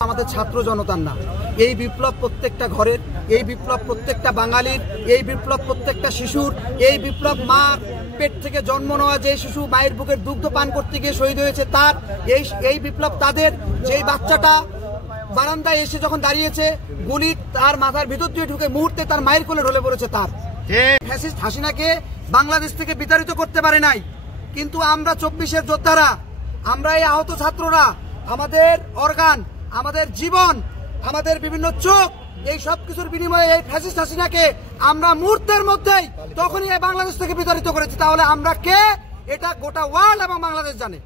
আমাদের ছাত্র জনতার না। এই বিপ্লব প্রত্যেকটা ঘরের, এই বিপ্লব প্রত্যেকটা বাঙালির, এই বিপ্লব প্রত্যেকটা শিশুর, এই বিপ্লব মা পেট থেকে জন্ম নেওয়া যে শিশু মায়ের বুকের দুগ্ধ পান করতে গিয়ে শহীদ হয়েছে তার, এই বিপ্লব তাদের। যেই বাচ্চাটা বারান্দায় এসে যখন দাঁড়িয়েছে গুলি তার মাথার ভিতর দিয়ে ঢুকে মুহূর্তে তার মায়ের কোলে ঢলে পড়েছে তার। ফ্যাসিস্ট হাসিনাকে বাংলাদেশ থেকে বিতাড়িত করতে পারে নাই, কিন্তু আমরা 24-এর যোদ্ধারা, আমরা এই আহত ছাত্ররা, আমাদের অর্গান, আমাদের জীবন, আমাদের বিভিন্ন চোখ, এই সব কিছুর বিনিময়ে এই ফ্যাসিস্ট হাসিনাকে আমরা মুহূর্তের মধ্যেই তখনই এই বাংলাদেশ থেকে বিতাড়িত করেছি। তাহলে আমরা কে, এটা গোটা ওয়ার্ল্ড এবং বাংলাদেশ জানে।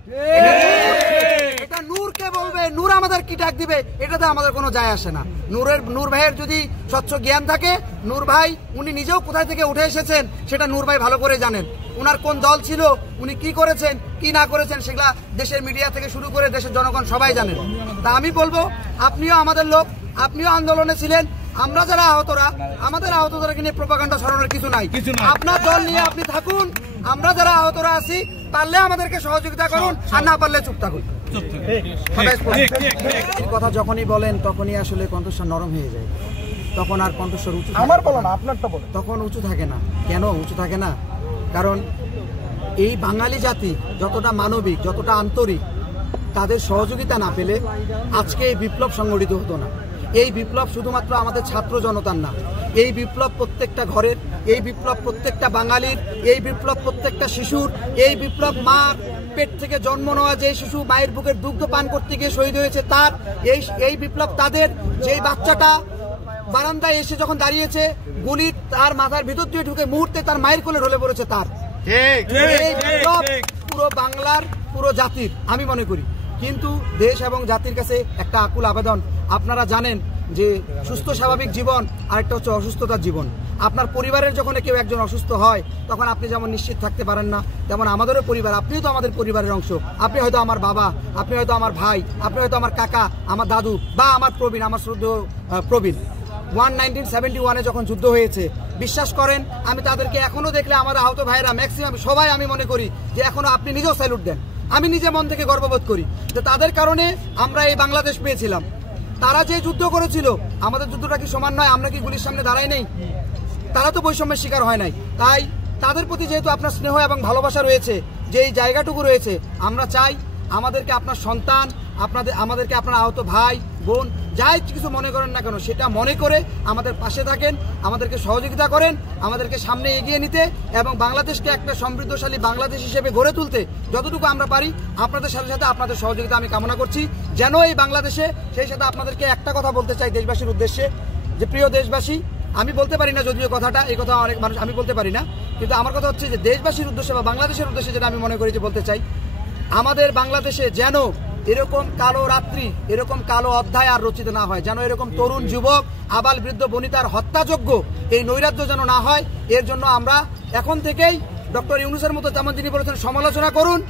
এটা নূর কে বলবে, নূর আমাদের কি ডাক দিবে, এটাতে আমাদের কোনো যায় আসে না। নূর ভাইয়ের যদি স্বচ্ছ জ্ঞান থাকে, নূর ভাই উনি নিজেও কোথায় থেকে উঠে এসেছেন সেটা নূর ভাই ভালো করে জানেন। উনার কোন দল ছিল, উনি কি করেছেন কি না করেছেন সেগুলা দেশের মিডিয়া থেকে শুরু করে দেশের জনগণ সবাই জানেন। তা আমি বলবো, আপনিও আমাদের লোক, আপনিও আন্দোলনে ছিলেন। আমরা যারা আহতরা, আমাদের আহতদেরকে নিয়ে প্রোপাগান্ডা ছড়ানোর কিছু নাই। আপনার দল নিয়ে আপনি থাকুন, আমরা যারা আহতরা আছি পারলে আমাদেরকে সহযোগিতা করুন, আর না পারলে চুপ থাকুন। কথা যখনই বলেন তখনই আসলে কণ্ঠস্বর নরম হয়ে যায়, তখন আর কণ্ঠস্বর উঁচু, আমার বলো না আপনারটা বলো, তখন উঁচু থাকে না। কেন উঁচু থাকে না? কারণ এই বাঙালি জাতি যতটা মানবিক, যতটা আন্তরিক, তাদের সহযোগিতা না পেলে আজকে এই বিপ্লব সংগঠিত হতো না। এই বিপ্লব শুধুমাত্র আমাদের ছাত্র জনতার না, এই বিপ্লব প্রত্যেকটা ঘরের, এই বিপ্লব প্রত্যেকটা বাঙালির, এই বিপ্লব প্রত্যেকটা শিশুর, এই বিপ্লব মা পেট থেকে জন্ম নেওয়া যে শিশু মায়ের বুকের দুগ্ধ পান করতে গিয়ে শহীদ হয়েছে তার, এই বিপ্লব তাদের। যেই বাচ্চাটা বারান্দায় এসে যখন দাঁড়িয়েছে গুলি তার মাথার ভিতর দিয়ে ঢুকে মুহূর্তে তার মায়ের কোলে ঢলে পড়েছে তার। এই বিপ্লব পুরো বাংলার, পুরো জাতির আমি মনে করি। কিন্তু দেশ এবং জাতির কাছে একটা আকুল আবেদন, আপনারা জানেন যে সুস্থ স্বাভাবিক জীবন আরেকটা হচ্ছে অসুস্থতার জীবন। আপনার পরিবারের যখন কেউ একজন অসুস্থ হয় তখন আপনি যেমন নিশ্চিত থাকতে পারেন না, তেমন আমাদেরও পরিবার, আপনিও তো আমাদের পরিবারের অংশ। আপনি হয়তো আমার বাবা, আপনি হয়তো আমার ভাই, আপনি হয়তো আমার কাকা, আমার দাদু, বা আমার প্রবীণ, আমার শ্রদ্ধেয় প্রবীণ। 1971-এ যখন যুদ্ধ হয়েছে, বিশ্বাস করেন আমি তাদেরকে এখনো দেখলে আমাদের আহত ভাইয়েরা ম্যাক্সিমাম সবাই আমি মনে করি যে এখনো আপনি নিজেও স্যালুট দেন। আমি নিজে মন থেকে গর্ববোধ করি যে তাদের কারণে আমরা এই বাংলাদেশ পেয়েছিলাম। তারা যে যুদ্ধ করেছিল, আমাদের যুদ্ধটা কি সমান নয়? আমরা কি গুলির সামনে দাঁড়াই নেই? তারা তো বৈষম্যের শিকার হয় নাই। তাই তাদের প্রতি যেহেতু আপনার স্নেহ এবং ভালোবাসা রয়েছে, যে এই জায়গাটুকু রয়েছে, আমরা চাই আমাদেরকে আপনার সন্তান, আমাদেরকে আপনার আহত ভাই বোন যাই কিছু মনে করেন না কেন, সেটা মনে করে আমাদের পাশে থাকেন, আমাদেরকে সহযোগিতা করেন, আমাদেরকে সামনে এগিয়ে নিতে এবং বাংলাদেশকে একটা সমৃদ্ধশালী বাংলাদেশ হিসেবে গড়ে তুলতে যতটুকু আমরা পারি আপনাদের সাথে সাথে আপনাদের সহযোগিতা আমি কামনা করছি। যেন এই বাংলাদেশে, সেই সাথে আপনাদেরকে একটা কথা বলতে চাই দেশবাসীর উদ্দেশ্যে, যে প্রিয় দেশবাসী, আমি বলতে পারি না যদিও কথাটা, এই কথা অনেক মানুষ আমি বলতে পারি না, কিন্তু আমার কথা হচ্ছে যে দেশবাসীর উদ্দেশ্যে বা বাংলাদেশের উদ্দেশ্যে যেটা আমি মনে করি যে বলতে চাই, আমাদের বাংলাদেশে যেন এরকম কালো রাত্রি, এরকম কালো অধ্যায় আর রচিত না হয়, যেন এরকম তরুণ যুবক আবাল বৃদ্ধ বনিতার হত্যাযোগ্য এই নৈরাজ্য যেন না হয়। এর জন্য আমরা এখন থেকেই ডক্টর ইউনূসের মতো যেমন যিনি বলেছেন সমালোচনা করুন,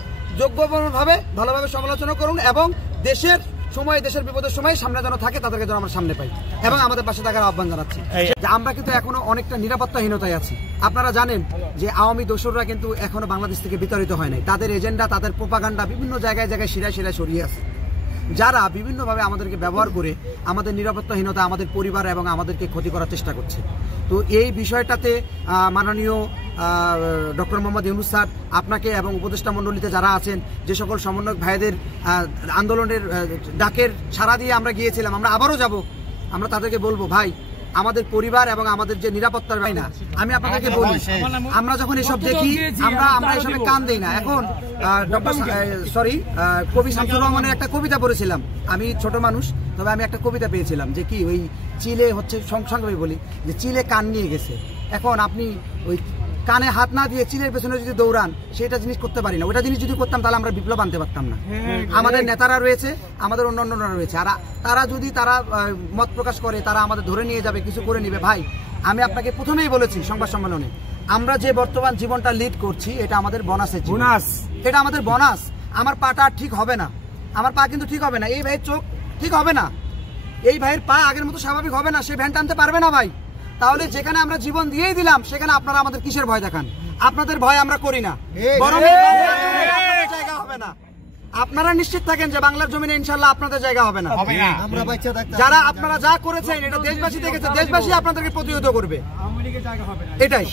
যোগ্যভাবে ভালোভাবে সমালোচনা করুন, এবং দেশের সময়, দেশের বিপদের সময় সামনে যেন থাকে, তাদেরকে যেন আমরা সামনে পাই এবং আমাদের পাশে থাকার আহ্বান জানাচ্ছি। আমরা কিন্তু এখনো অনেকটা নিরাপত্তাহীনতায় আছি। আপনারা জানেন যে আওয়ামী দোসররা কিন্তু এখনো বাংলাদেশ থেকে বিতাড়িত হয় নাই। তাদের এজেন্ডা, তাদের প্রোপাগান্ডা বিভিন্ন জায়গায় জায়গায় শিরায় শিরায় ছড়িয়ে আছে, যারা বিভিন্নভাবে আমাদেরকে ব্যবহার করে আমাদের নিরাপত্তাহীনতা, আমাদের পরিবার এবং আমাদেরকে ক্ষতি করার চেষ্টা করছে। তো এই বিষয়টাতে মাননীয় ডক্টর মোহাম্মদ ইউনূস স্যার, আপনাকে এবং উপদেষ্টা মণ্ডলীতে যারা আছেন, যে সকল সমন্বয়ক ভাইদের আন্দোলনের ডাকের সাড়া দিয়ে আমরা গিয়েছিলাম, আমরা আবারও যাব, আমরা তাদেরকে বলবো, ভাই আমাদের পরিবার এবং আমাদের যে নিরাপত্তার ভাই না, আমি আপনাদেরকে বলি, আমরা যখন এসব দেখি আমরা এসবে কান দেই না। এখন কবি শামসুর রহমানের একটা কবিতা পড়েছিলাম, আমি ছোট মানুষ, তবে আমি একটা কবিতা পেয়েছিলাম যে কি, ওই চিলে হচ্ছে সংক্ষেপে বলি যে চিলে কান নিয়ে গেছে। এখন আপনি ওই কানে হাত না দিয়ে চিলের পেছনে যদি দৌড়ান, সেটা জিনিস করতে পারি না। ওটা জিনিস যদি করতাম তাহলে আমরা বিপ্লব আনতে পারতাম না। আমাদের নেতারা রয়েছে, আমাদের অন্যান্যরা রয়েছে, আর তারা যদি মত প্রকাশ করে, তারা আমাদের ধরে নিয়ে যাবে, কিছু করে নিবে। ভাই আমি আপনাকে প্রথমেই বলেছি সংবাদ সম্মেলনে, আমরা যে বর্তমান জীবনটা লিড করছি এটা আমাদের বোনাসের বোনাস, এটা আমাদের বোনাস। আমার পাটা ঠিক হবে না, আমার পা কিন্তু ঠিক হবে না, এই ভাইয়ের চোখ ঠিক হবে না, এই ভাইয়ের পা আগের মতো স্বাভাবিক হবে না, সে ভ্যান টানতে পারবে না ভাই। তাহলে যেখানে আমরা জীবন দিয়েই দিলাম, সেখানে আপনারা আমাদের কিসের ভয় দেখান? আপনাদের ভয় আমরা করি না, বরং জায়গা হবে না। আপনারা নিশ্চিত থাকেন যে বাংলার জমিনে ইনশাআল্লাহ আপনাদের জায়গা হবে না। যারা আপনারা যা করেছেন এটা দেশবাসী দেখেছে, দেশবাসী আপনাদেরকে প্রতিহত করবে, এটাই।